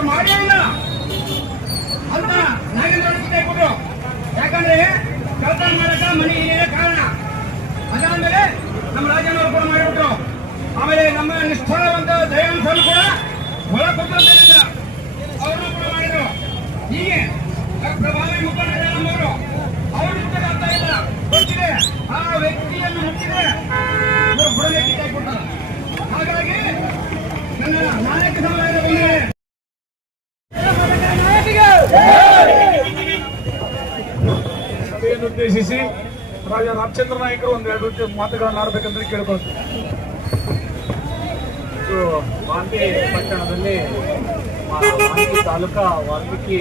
ಅವ್ರು ಮಾಡೇ ಇಲ್ಲ ಅಂತ ನಾಗೇಂದ್ರ ಕೈ ಕೊಟ್ಟರು. ಯಾಕಂದ್ರೆ ಕೆಲಸ ಮಾಡಕ ಮನೆ ಏನೇ ಕಾರಣ. ಅದಾದ್ಮೇಲೆ ನಮ್ಮ ರಾಜನವರು ಕೂಡ ಮಾಡಿಬಿಟ್ರು. ಆಮೇಲೆ ನಮ್ಮ ನಿಷ್ಠಾವಂತ ದಯಾನಂದರು ಕೂಡ ಒಳ ಕೊಟ್ಟಿದ್ದರಿಂದ ಅವರು ಕೂಡ ಮಾಡಿದ್ರು. ಹೀಗೆ ಪ್ರಭಾವಿ ಮುಖಂಡರ ನಮ್ಮವರು ಅವರು ಅರ್ಥ ಇಲ್ಲ ಗೊತ್ತಿದೆ ಆ ವ್ಯಕ್ತಿಯನ್ನು ಮುಟ್ಟಿದೆ ಬುಡನೆತ್ತಿ ಕೈ ಕೊಡ್ತಾರೆ. ಹಾಗಾಗಿ ನನ್ನ ನಾಯಕ ಸಮುದಾಯದ ಬಂದಿದೆ ಸಭೆಯನ್ನು ಉದ್ದೇಶಿಸಿ ರಾಜ ರಾಮಚಂದ್ರ ನಾಯಕರು ಒಂದೆರಡು ಮಾತುಗಳನ್ನು ಆಡಬೇಕಂದ್ರೆ ಕೇಳ್ಕೊಳ್ತೀವಿ. ವಾಲ್ಮೀಕಿ ಪಟ್ಟಣದಲ್ಲಿ ವಾಲ್ಮೀಕಿ ತಾಲೂಕಾ ವಾಲ್ಮೀಕಿ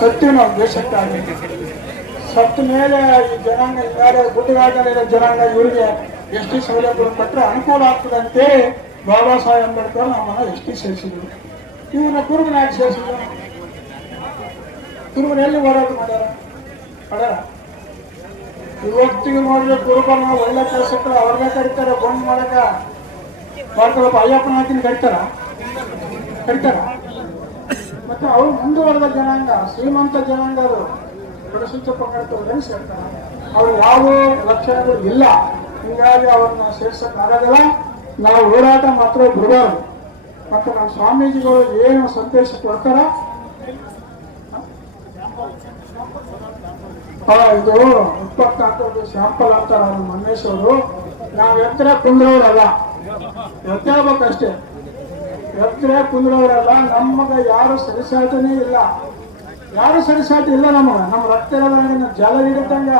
ಸತ್ಯ ನಾವು ದೇಶಕ್ಕೆ ಆಗಬೇಕು. ಸತ್ತ ಮೇಲೆ ಈ ಜನಾಂಗ ಯಾರು ಗುಡ್ಡಗಾಡಿನ ಜನಾಂಗ ಇವರಿಗೆ ಎಸ್ ಟಿ ಸೌಲಭ್ಯಗಳು ಕೊಟ್ಟರೆ ಅನುಕೂಲ ಆಗ್ತದೆ ಅಂತೇಳಿ ಬಾಬಾ ಸಾಹೇಬ್ ಅಂಬೇಡ್ಕರ್ ನಮ್ಮನ್ನ ಎಸ್ ಟಿ ಸೇರಿಸಿದ್ರು. ಇವನ್ನ ಕುರುಬನಾಗಿ ಸೇರಿಸಿದ್ರು. ಕುರುಬನ ಎಲ್ಲಿ ಹೋರಾಟ ಮಾಡ್ಯಾರ ಇವತ್ತಿಗೆ ನೋಡಿದ್ರೆ ಕುರುಬನ ಒಳ್ಳೆ ಕೆಲಸಕ್ಕೆ ಅವ್ರನ್ನೇ ಕರೀತಾರೆ. ಬಂದ್ ಮಾಡಕ ಮಾಡ್ಕೊಳಪ್ಪ ಅಯ್ಯಪ್ಪನ ಹಾಕಿನ ಕರೀತಾರ ಮತ್ತೆ ಅವರು ಮುಂದುವರೆದ ಜನಾಂಗ, ಶ್ರೀಮಂತ ಜನಾಂಗ, ಅದು ಪರಿಶಿಷ್ಟ ಪಂಗಡದವರೇ ಸೇರ್ತಾರೆ. ಅವ್ರು ಯಾವುದೇ ಲಕ್ಷಣಗಳು ಇಲ್ಲ, ಹೀಗಾಗಿ ಅವ್ರನ್ನ ಸೇರ್ಸಕ್ಕಾಗೋದಿಲ್ಲ. ನಾವು ಹೋರಾಟ ಮಾತ್ರ ಬಿಡಬಾರ್ದು. ಮತ್ತೆ ನಮ್ಮ ಸ್ವಾಮೀಜಿಗಳು ಏನು ಸಂದೇಶ ಕೊಡ್ತಾರ, ಇದು 24 ಸ್ಯಾಂಪಲ್ ಅಂತಾರ ಅವ್ರು ಮನ್ನೇಶ್ವರು. ನಾವು ಎತ್ತರ ಕುಂದ್ರವ್ರಲ್ಲ, ಎತ್ತೇಳ್ಬೇಕಷ್ಟೇ, ಎತ್ತರ ಕುಂದ್ರವ್ರಲ್ಲ. ನಮಗ ಯಾರು ಸರಿಸಾಟನೇ ಇಲ್ಲ, ಯಾರು ಸರಿಸಾಟಿ ಇಲ್ಲ ನಮಗ. ನಮ್ಮ ರಕ್ತ ಜಲ ಹಿಡಿದಂಗ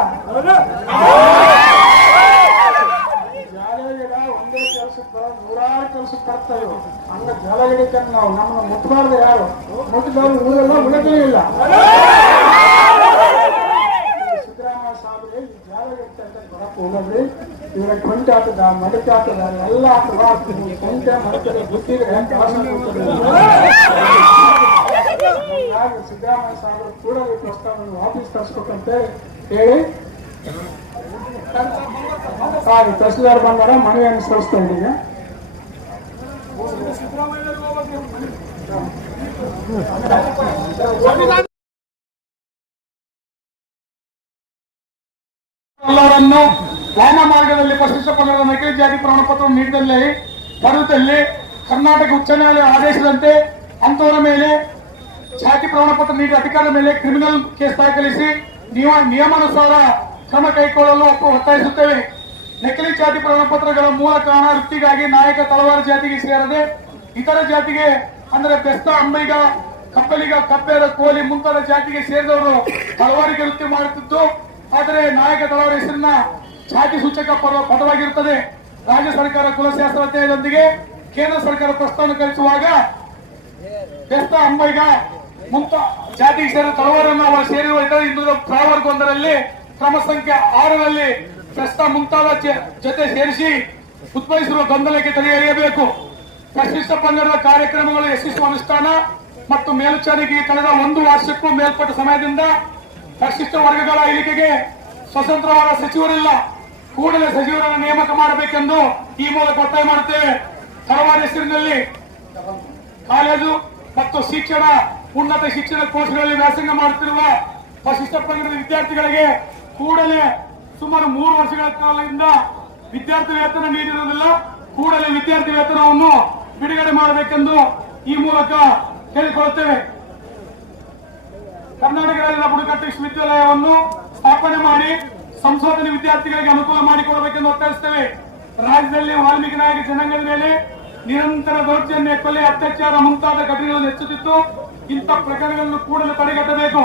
ಜಾಲ ಗಿಡ ಒಂದೇ ಕೆಲಸಕ್ಕೆ 100 ಕೆಲಸಕ್ಕೆ ಬರ್ತಾವೆ. ಹಂಗ ಜಲ ಹಿಡಿತಂಗ ನಾವು ನಮ್ಮನ್ನ ಮುಟ್ಟಬಾರ್ದು. ಯಾರು ಮುಟ್ಟಿದವ್ರು ಊರೆಲ್ಲ ಉಳಿದೇ ಇಲ್ಲ. ಸಿದ್ದರಾಮಯ್ಯ ಸಾಹೇಬ್ರೆ ಈ ಜಾಲ ಹಿಡಿತ ಬರಕ್ಕೆ ಹೋಗಲ್ರಿ. ಇವರ ಕೊಂಟೆ ಆಗ್ತದ, ಮಡಕೆ ಆಗ್ತದ, ಎಲ್ಲ ಆಗ್ತದ. ಕೊಂಟೆ ಮಡಕೆ ಗೊತ್ತಿದ್ರೆ ಸಿದ್ದರಾಮಯ್ಯ ಸಾಹೇಬರು ಕೂಡ ಈ ಪ್ರಸ್ತಾವನೆ ವಾಪಸ್ ತರಿಸ್ಬೇಕಂತ ಹೇಳಿ ತಹಸೀಲ್ದಾರ್ ಬಂದಾರ, ಮನವಿಯನ್ನು ಸಲ್ಲಿಸ್ತಾ ಇದ್ದೀವಿ. ಎಲ್ಲರನ್ನು ವಾಮ ಮಾರ್ಗದಲ್ಲಿ ಪರಿಶಿಷ್ಟ ಪಂಗಡದ ನಕಲಿ ಜಾತಿ ಪ್ರಮಾಣ ಪತ್ರ ನೀಡಿದಲ್ಲಿ ಬರುತ್ತಲ್ಲಿ ಕರ್ನಾಟಕ ಉಚ್ಚ ನ್ಯಾಯಾಲಯ ಆದೇಶದಂತೆ ಅಂತವರ ಮೇಲೆ ಜಾತಿ ಪ್ರಮಾಣ ಪತ್ರ ನೀಡಿ ಅಧಿಕಾರದ ಮೇಲೆ ಕ್ರಿಮಿನಲ್ ಕೇಸ್ ದಾಖಲಿಸಿ ನಿಯಮಾನುಸಾರ ಕ್ರಮ ಕೈಗೊಳ್ಳಲು ಒತ್ತಾಯಿಸುತ್ತೇವೆ. ನಕಲಿ ಜಾತಿ ಪ್ರಮಾಣ ಪತ್ರಗಳ ಮೂಲ ಕಾರಣ ವೃತ್ತಿಗಾಗಿ ನಾಯಕ ತಳವಾರ ಜಾತಿಗೆ ಸೇರದೆ ಇತರ ಜಾತಿಗೆ ಅಂದರೆ ಬೆಸ್ತ, ಅಂಬೈಗ, ಕಪ್ಪಲಿಗ, ಕಪ್ಪೇರ, ಕೋಲಿ ಮುಂತಾದ ಜಾತಿಗೆ ಸೇರಿದವರು ತಳವಾರಿಗೆ ವೃತ್ತಿ ಮಾಡುತ್ತಿದ್ದು, ಆದರೆ ನಾಯಕ ತಳವಾರ ಹೆಸರಿನ ಜಾತಿ ಸೂಚಕ ಪದವಾಗಿರುತ್ತದೆ. ರಾಜ್ಯ ಸರ್ಕಾರ ಕುಲಶಾಸ್ತ್ರ ಅಧ್ಯಯನದೊಂದಿಗೆ ಕೇಂದ್ರ ಸರ್ಕಾರ ಪ್ರಸ್ತಾವನೆ ಕಳಿಸುವಾಗ ಬೆಸ್ತ, ಅಂಬೈಗ ಮುಂತ ಜಾತಿಗೆ ಸೇರಿದ ತಳವಾರನ್ನು ಅವರು ಸೇರಿರುವ ಇತರ ಹಿಂದುಳಿದ ಪ್ರವರ್ಗವೊಂದರಲ್ಲಿ ಕ್ರಮ ಸಂಖ್ಯೆ 6ರಲ್ಲಿ ಬೆಸ್ತ ಮುಂತಾದ ಜೊತೆ ಸೇರಿಸಿ ಉದ್ಭವಿಸಿರುವ ಗೊಂದಲಕ್ಕೆ ತಡೆ ಎಳೆಯಬೇಕು. ಪರಿಶಿಷ್ಟ ಪಂಗಡದ ಕಾರ್ಯಕ್ರಮಗಳ ಯಶಸ್ವಿ ಅನುಷ್ಠಾನ ಮತ್ತು ಮೇಲ್ವಿಚಾರಣೆಗೆ ಕಳೆದ 1 ವರ್ಷಕ್ಕೂ ಮೇಲ್ಪಟ್ಟ ಸಮಯದಿಂದ ಪರಿಶಿಷ್ಟ ವರ್ಗಗಳ ಇಳಿಕೆಗೆ ಸ್ವತಂತ್ರವಾದ ಸಚಿವರಿಲ್ಲ. ಕೂಡಲೇ ಸಚಿವರನ್ನು ನೇಮಕ ಮಾಡಬೇಕೆಂದು ಈ ಮೂಲಕ ಒತ್ತಾಯ ಮಾಡುತ್ತೇವೆ. ತಳವಾರ ಹೆಸರಿನಲ್ಲಿ ಕಾಲೇಜು ಮತ್ತು ಉನ್ನತ ಶಿಕ್ಷಣ ಕೋರ್ಸ್ಗಳಲ್ಲಿ ವ್ಯಾಸಂಗ ಮಾಡುತ್ತಿರುವ ಪರಿಶಿಷ್ಟ ಪಂಗಡದ ವಿದ್ಯಾರ್ಥಿಗಳಿಗೆ ಕೂಡಲೇ ಸುಮಾರು 3 ವರ್ಷಗಳ ಕಾಲದಿಂದ ವಿದ್ಯಾರ್ಥಿ ವೇತನ ನೀಡಿರುವುದಿಲ್ಲ. ಕೂಡಲೇ ವಿದ್ಯಾರ್ಥಿ ವೇತನವನ್ನು ಬಿಡುಗಡೆ ಮಾಡಬೇಕೆಂದು ಈ ಮೂಲಕ ಕೇಳಿಕೊಳ್ಳುತ್ತೇವೆ. ಕರ್ನಾಟಕ ರಾಜ್ಯದ ಬುಡಕಟ್ಟು ವಿಶ್ವವಿದ್ಯಾಲಯವನ್ನು ಸ್ಥಾಪನೆ ಮಾಡಿ ಸಂಶೋಧನೆ ವಿದ್ಯಾರ್ಥಿಗಳಿಗೆ ಅನುಕೂಲ ಮಾಡಿಕೊಡಬೇಕೆಂದು ಒತ್ತಾಯಿಸುತ್ತೇವೆ. ರಾಜ್ಯದಲ್ಲಿ ವಾಲ್ಮೀಕಿ ನಾಯಕ ಜನಾಂಗದ ಮೇಲೆ ನಿರಂತರ ದೌರ್ಜನ್ಯ, ಕೊಲೆ, ಅತ್ಯಾಚಾರ ಮುಂತಾದ ಘಟನೆಗಳು ಹೆಚ್ಚುತ್ತಿದ್ದು, ಇಂಥ ಪ್ರಕರಣಗಳನ್ನು ಕೂಡಲೇ ತಡೆಗಟ್ಟಬೇಕು.